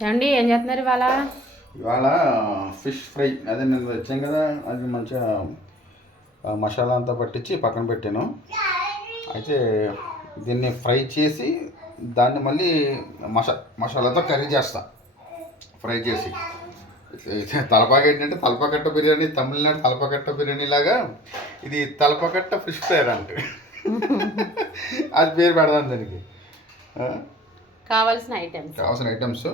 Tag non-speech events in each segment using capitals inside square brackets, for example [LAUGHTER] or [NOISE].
ఏమండి ఏం చేస్తున్నారు ఇవాళ? ఇవాళ ఫిష్ ఫ్రై. అదే నేను తెచ్చాను కదా అది మంచిగా మసాలా అంతా పట్టించి పక్కన పెట్టాను. అయితే దీన్ని ఫ్రై చేసి దాన్ని మళ్ళీ మసా మసాలాతో కర్రీ చేస్తా. ఫ్రై చేసి. తలపాక ఏంటంటే తలపకట్ట బిర్యానీ తమిళనాడు తలపకట్ట బిర్యానీ లాగా ఇది తలపకట్ట ఫిష్ ఫ్రై అంటే. [LAUGHS] అది పేరు పెడదాం దానికి. కావాల్సిన ఐటమ్స్ కావాల్సిన ఐటమ్స్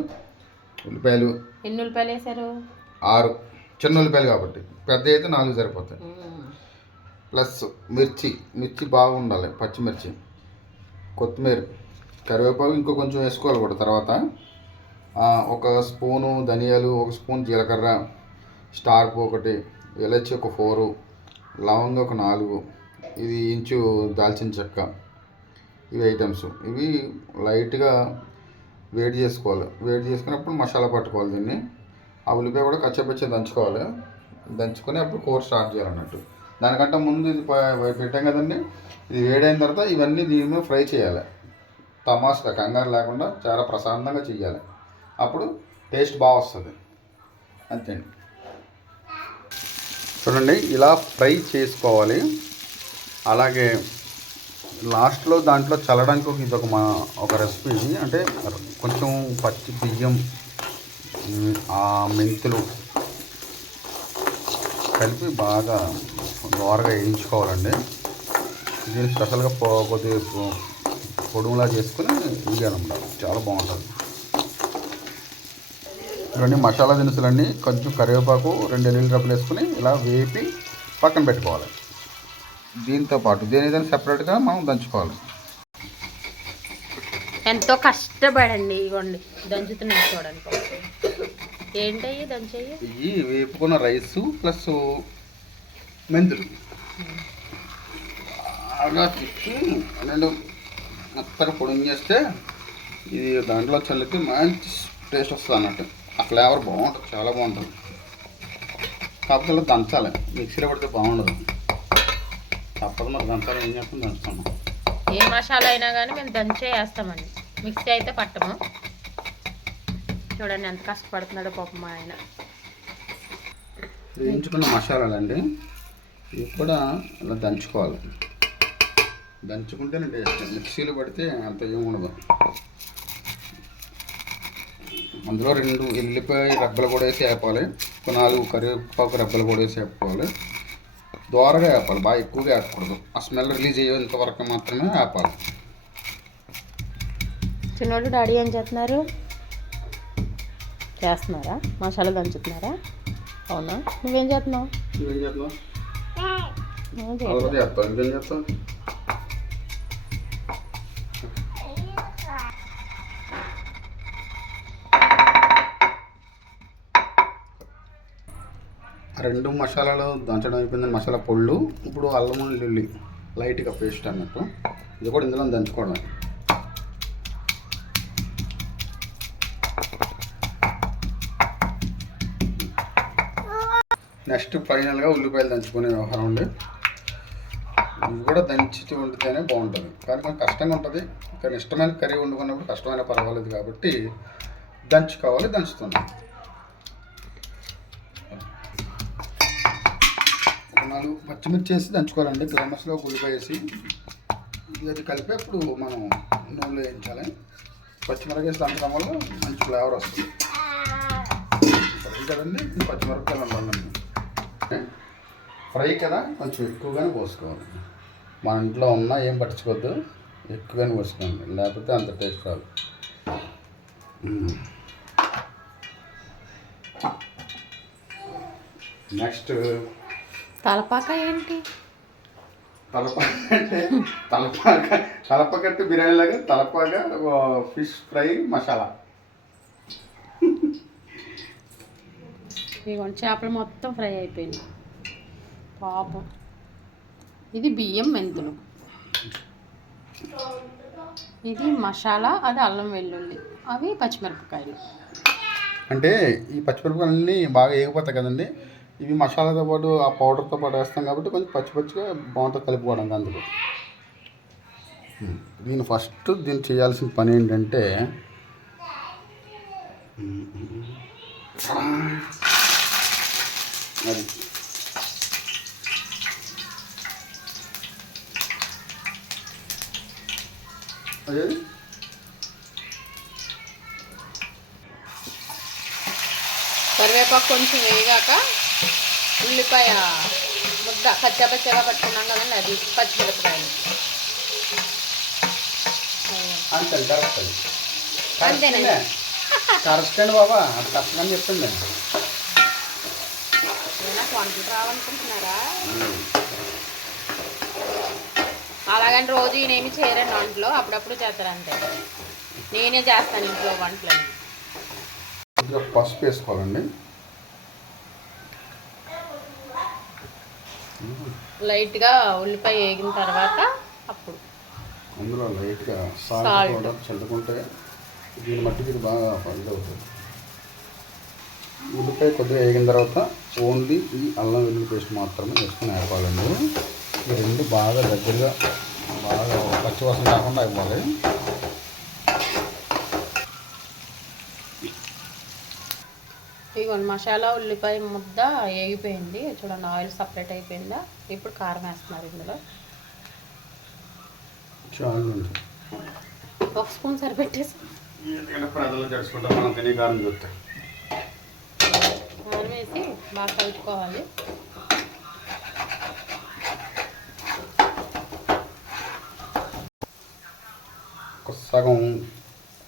ఉల్లిపాయలు. ఎన్ని ఉల్లిపాయలు వేసారు ఆరు. చిన్న ఉల్లిపాయలు కాబట్టి. పెద్ద అయితే నాలుగు సరిపోతాయి. ప్లస్ మిర్చి. మిర్చి బాగుండాలి. పచ్చిమిర్చి. కొత్తిమీర. కరివేపాకు ఇంకో కొంచెం వేసుకోవాలి కూడా తర్వాత. ఒక స్పూను ధనియాలు ఒక స్పూన్ జీలకర్ర స్టార్ప్ ఒకటి ఇలచి ఒక ఫోరు లవంగ ఒక నాలుగు ఇది ఇంచు దాల్చిన చెక్క. ఇవి ఐటమ్స్. ఇవి లైట్గా వేడి చేసుకోవాలి. వేడి చేసుకున్నప్పుడు మసాలా పట్టుకోవాలి దీన్ని. ఆ ఉల్లిపాయ కూడా కచ్చపచ్చ దంచుకోవాలి. దంచుకొని అప్పుడు కూర స్టార్ట్ చేయాలన్నట్టు. దానికంటే ముందు ఇది పెట్టాం కదండి. ఇది వేడైన తర్వాత ఇవన్నీ దీని మీద ఫ్రై చేయాలి. తమాస్గా కంగారు లేకుండా చాలా ప్రశాంతంగా చేయాలి అప్పుడు టేస్ట్ బాగా వస్తుంది. అంతే. చూడండి ఇలా ఫ్రై చేసుకోవాలి. అలాగే లాస్ట్లో దాంట్లో చల్లడానికి ఒక ఇది ఒక మా ఒక రెసిపీ ఇది. అంటే కొంచెం పచ్చి బియ్యం ఆ మెంతులు కలిపి బాగా దోరగా వేయించుకోవాలండి. దీన్ని స్పెషల్గా పొ కొద్దిగా పొడుములా చేసుకుని వేయాలన్నమాట. చాలా బాగుంటుంది. ఇవన్నీ మసాలా దినుసులన్నీ కొంచెం కరివేపాకు రెండు ఎల్లుల్లి రబ్బలు వేసుకుని ఇలా వేపి పక్కన పెట్టుకోవాలి. దీంతో పాటు దేని ఏదైనా సెపరేట్గా మనం దంచుకోవాలి. ఎంతో కష్టపడండి ఇగోండి దంచుతున్నాయి చూడండి. ఏంటయ్యి దంచయ్యి ఇవి వేపుకున్న రైసు ప్లస్ మెంతులు. బాగా తిప్పి రెండు మెత్తగా పొడి చేస్తే ఇది దాంట్లో చల్లితే మంచి టేస్ట్ వస్తుంది అన్నట్టు. ఆ ఫ్లేవర్ బాగుంటుంది చాలా బాగుంటుంది. కాకపోతే దంచాలి. మిక్సీలో పడితే బాగుండదు. తప్పదు మరి దంచాలి ఏం చేస్తాం దంచుతాను ఏ మసాలా అయినా కానీ మేము దంచే వేస్తామండి. మిక్సీ అయితే పట్టము. చూడండి ఎంత కష్టపడుతున్నాడో పాపం మా ఆయన. వేయించుకున్న మసాలాలండి ఇవి కూడా ఇలా దంచుకోవాలి. దంచుకుంటేనే టేస్ట్. మిక్సీలో పడితే అంత ఏమి ఉండదు. అందులో రెండు ఎల్లిపాయ రెబ్బలు కూడా వేసి వేపాలి. నాలుగు కరివేపాకు రెబ్బలు కూడా వేసి వేపుకోవాలి దోరగా వేపాలి. బాగా ఎక్కువగా వేపకూడదు ఆ స్మెల్ రిలీజ్ అయ్యేంత వరకు మాత్రమే వేపాలి. చిన్నోడు డాడీ ఏం చేస్తున్నారు? చేస్తున్నారా? మసాలా దంచుతున్నారా? అవునా? నువ్వేం చేస్తున్నావు? నువ్వు అలవాటు చేస్తావు. ఇంకేం చేస్తావు? రెండు మసాలాలు దంచడం అయిపోయింది. మసాలా పొళ్ళు ఇప్పుడు అల్లం వెల్లుల్లి లైట్గా పేస్ట్ అన్నట్టు. ఇది కూడా ఇందులో దంచుకోవడం నెక్స్ట్ ఫైనల్గా ఉల్లిపాయలు దంచుకునే వ్యవహారం ఉంది ఇది కూడా దంచి వండితేనే బాగుంటుంది. కానీ కొంచెం కష్టంగా ఉంటుంది. కానీ ఇష్టమైన కర్రీ వండుకున్నప్పుడు కష్టమైన పర్వాలేదు కాబట్టి దంచుకోవాలి దంచుతున్నాం. నాలుగు పచ్చిమిర్చి వేసి దంచుకోవాలండి. గ్రామస్లో ఉల్లిపాయ వేసి ఇది అది కలిపి అప్పుడు మనం నూనెలో వేయించాలి. పచ్చిమిరపకాయ వేసి దంచడం వల్ల మంచి ఫ్లేవర్ వస్తుంది. ఫ్రై కదండి పచ్చిమిరపకాయలు ఉండాలండి ఫ్రై కదా కొంచెం ఎక్కువగానే పోసుకోవాలి. మన ఇంట్లో ఉన్నా ఏం పట్టించుకోవద్దు ఎక్కువగానే పోసుకోండి. లేకపోతే అంత టేస్ట్ రాదు. నెక్స్ట్ తలపాక ఏంటి? తలపాక అంటే తలపాక తలపకట్టు బిర్యానీ లాగా తలపాక ఫిష్ ఫ్రై మసాలా. ఇదిగోండి చేపలు మొత్తం ఫ్రై అయిపోయింది పాపం. ఇది బియ్యం మెంతులు. ఇది మసాలా అది అల్లం వెల్లుల్లి. అవి పచ్చిమిరపకాయలు. అంటే ఈ పచ్చిమిరపకాయలన్నీ బాగా ఏగిపోతాయి కదండి. ఇవి మసాలాతో పాటు ఆ పౌడర్తో పాటు వేస్తాం కాబట్టి కొంచెం పచ్చి పచ్చిగా బాగుంటుంది కలుపుకోవడానికి అందుకు దీన్ని ఫస్ట్ దీన్ని చేయాల్సిన పని ఏంటంటే అది. అదే కరివేపాకు కొంచెం వేగాక ఉల్లిపాయ ముద్ద కచ్చా పచ్చగా పట్టుకున్నాం కదండి అది పచ్చిమిరపకాయలు. అంతేనండి. కరెక్ట్ అండి బాబా కష్టమని వంటలు రావనుకుంటున్నారా అలాగని రోజు ఈయనేమి చేయరండి వంటలు అప్పుడప్పుడు చేస్తారు అంతే. నేనే చేస్తాను ఇంట్లో వంటలు పసుపు వేసుకోవాలండి. లైట్గా ఉల్లిపాయ వేగిన తర్వాత అప్పుడు. అందులో లైట్గా సాల్ట్ చల్లుకుంటే దీని మట్టికి ఇది బాగా అవుతుంది. ఉల్లిపాయ కొద్దిగా వేగిన తర్వాత ఓన్లీ ఈ అల్లం వెల్లుల్లి పేస్ట్ మాత్రమే వేసుకుని వేపాలండి ఈ రెండు బాగా దగ్గరగా బాగా పచ్చివాసన కాకుండా అయిపోవాలి ఇదిగోండి మసాలా ఉల్లిపాయ ముద్ద వేగిపోయింది. చూడండి ఆయిల్ సపరేట్ అయిపోయిందా? ఇప్పుడు కారం వేస్తున్నారు ఇందులో. చాలు ఒక స్పూన్ సరిపెట్టేసి. కారం చూస్తే. కారం వేసి బాగా కలుపుకోవాలి. సగం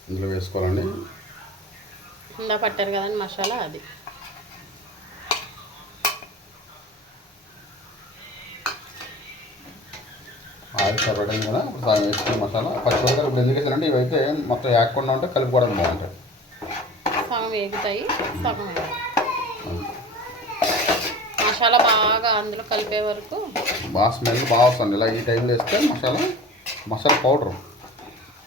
ఇందులో వేసుకోవాలండి. ఇందా పట్టారు కదండి మసాలా అది. ఆయిల్ సరిపడింది కదా ఇప్పుడు సగం వేసుకున్న మసాలా. పచ్చిమిరపకాయలు ఇప్పుడు ఎందుకు వేసారంటే ఇవైతే మొత్తం ఉంటే కలుపుకోవడం బాగుంటాయి సగం వేగుతాయి సగం వేగాలి మసాలా బాగా అందులో కలిపే వరకు బాగా స్మెల్ బాగా వస్తుంది. ఇలా ఈ టైంలో వేస్తే మసాలా మసాలా పౌడర్.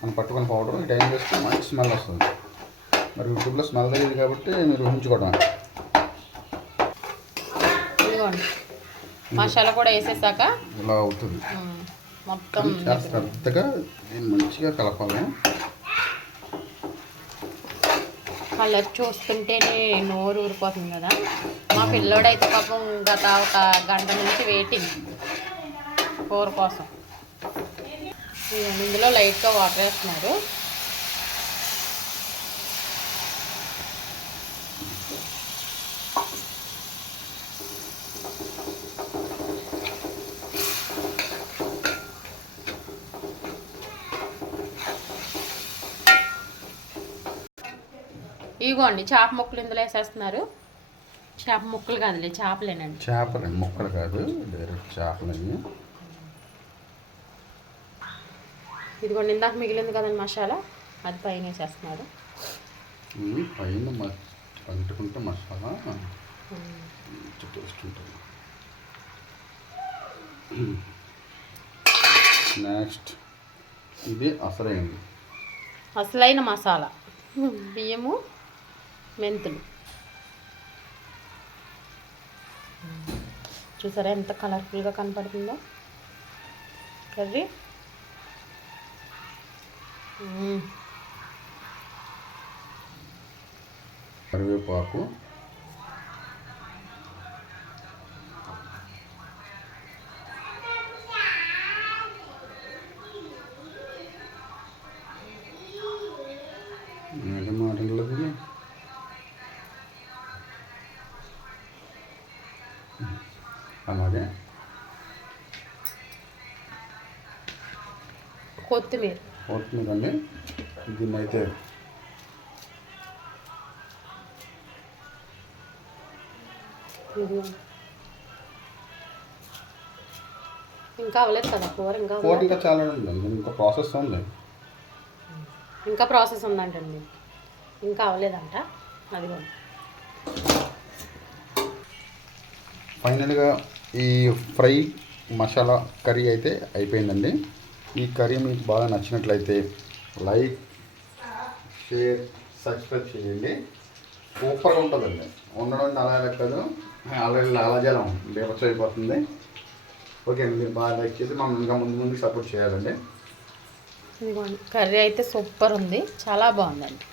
మనం పట్టుకున్న పౌడర్ ఈ టైంలో వేస్తే మంచి స్మెల్ వస్తుంది. మరి యూట్యూబ్లో స్మెల్ తెలియదు కాబట్టి మీరు ఊహించుకోవడం ఇదిగోండి. మసాలా కూడా వేసేసాక ఇలా అవుతుంది. మొత్తం శ్రద్ధగా దీన్ని మంచిగా కలపాలి. కలర్ చూస్తుంటేనే నోరు ఊరిపోతుంది కదా. మా పిల్లోడైతే పాపం గత ఒక గంట నుంచి వెయిటింగ్ కూర కోసం. ఇందులో లైట్గా వాటర్ వేస్తున్నారు. ఇగోండి చేప ముక్కలు ఇందులో వేసేస్తున్నారు. చేప ముక్కలు కాదులే చేపలేనండి. చేపలు ముక్కలు కాదు డైరెక్ట్ చేపలని ఇదిగోండి ఇందాక మిగిలింది కదండి మసాలా అది పైన వేసేస్తున్నారు. పైన అంటుకుంటే మసాలా. టేస్ట్ ఉంటుంది నెక్స్ట్ ఇది అసలైంది. అసలైన మసాలా. బియ్యము మెంతులు. చూసారా ఎంత కలర్ఫుల్గా కనపడుతుందో? కర్రీ. మ్మ్. కరివేపాకు. అలాగే కొత్తిమీర. కొత్తిమీర అండి దీన్ని అయితే ఇది ఇంకా అవ్వలేదు కదా కూర ఇంకా కూర. ఇంకా చాలా ఉంది. దీనికి ఇంకా ప్రాసెస్ ఉంది. ఇంకా ప్రాసెస్ ఉందంటండి. ఇంకా అవ్వలేదంట. అదిగో ఫైనల్గా ఈ ఫ్రై మసాలా కర్రీ అయితే అయిపోయిందండి. ఈ కర్రీ మీకు బాగా నచ్చినట్లయితే లైక్ షేర్ సబ్స్క్రైబ్ చేయండి. సూపర్గా ఉంటుందండి. ఉండడం అలా లెక్కదు ఆల్రెడీ లాలాజలం బేబస్ అయిపోతుంది ఓకే అండి మీరు బాగా లైక్ చేసి మమ్మల్ని ఇంకా ముందు ముందు సపోర్ట్ చేయాలండి. కర్రీ అయితే సూపర్ ఉంది. చాలా బాగుందండి.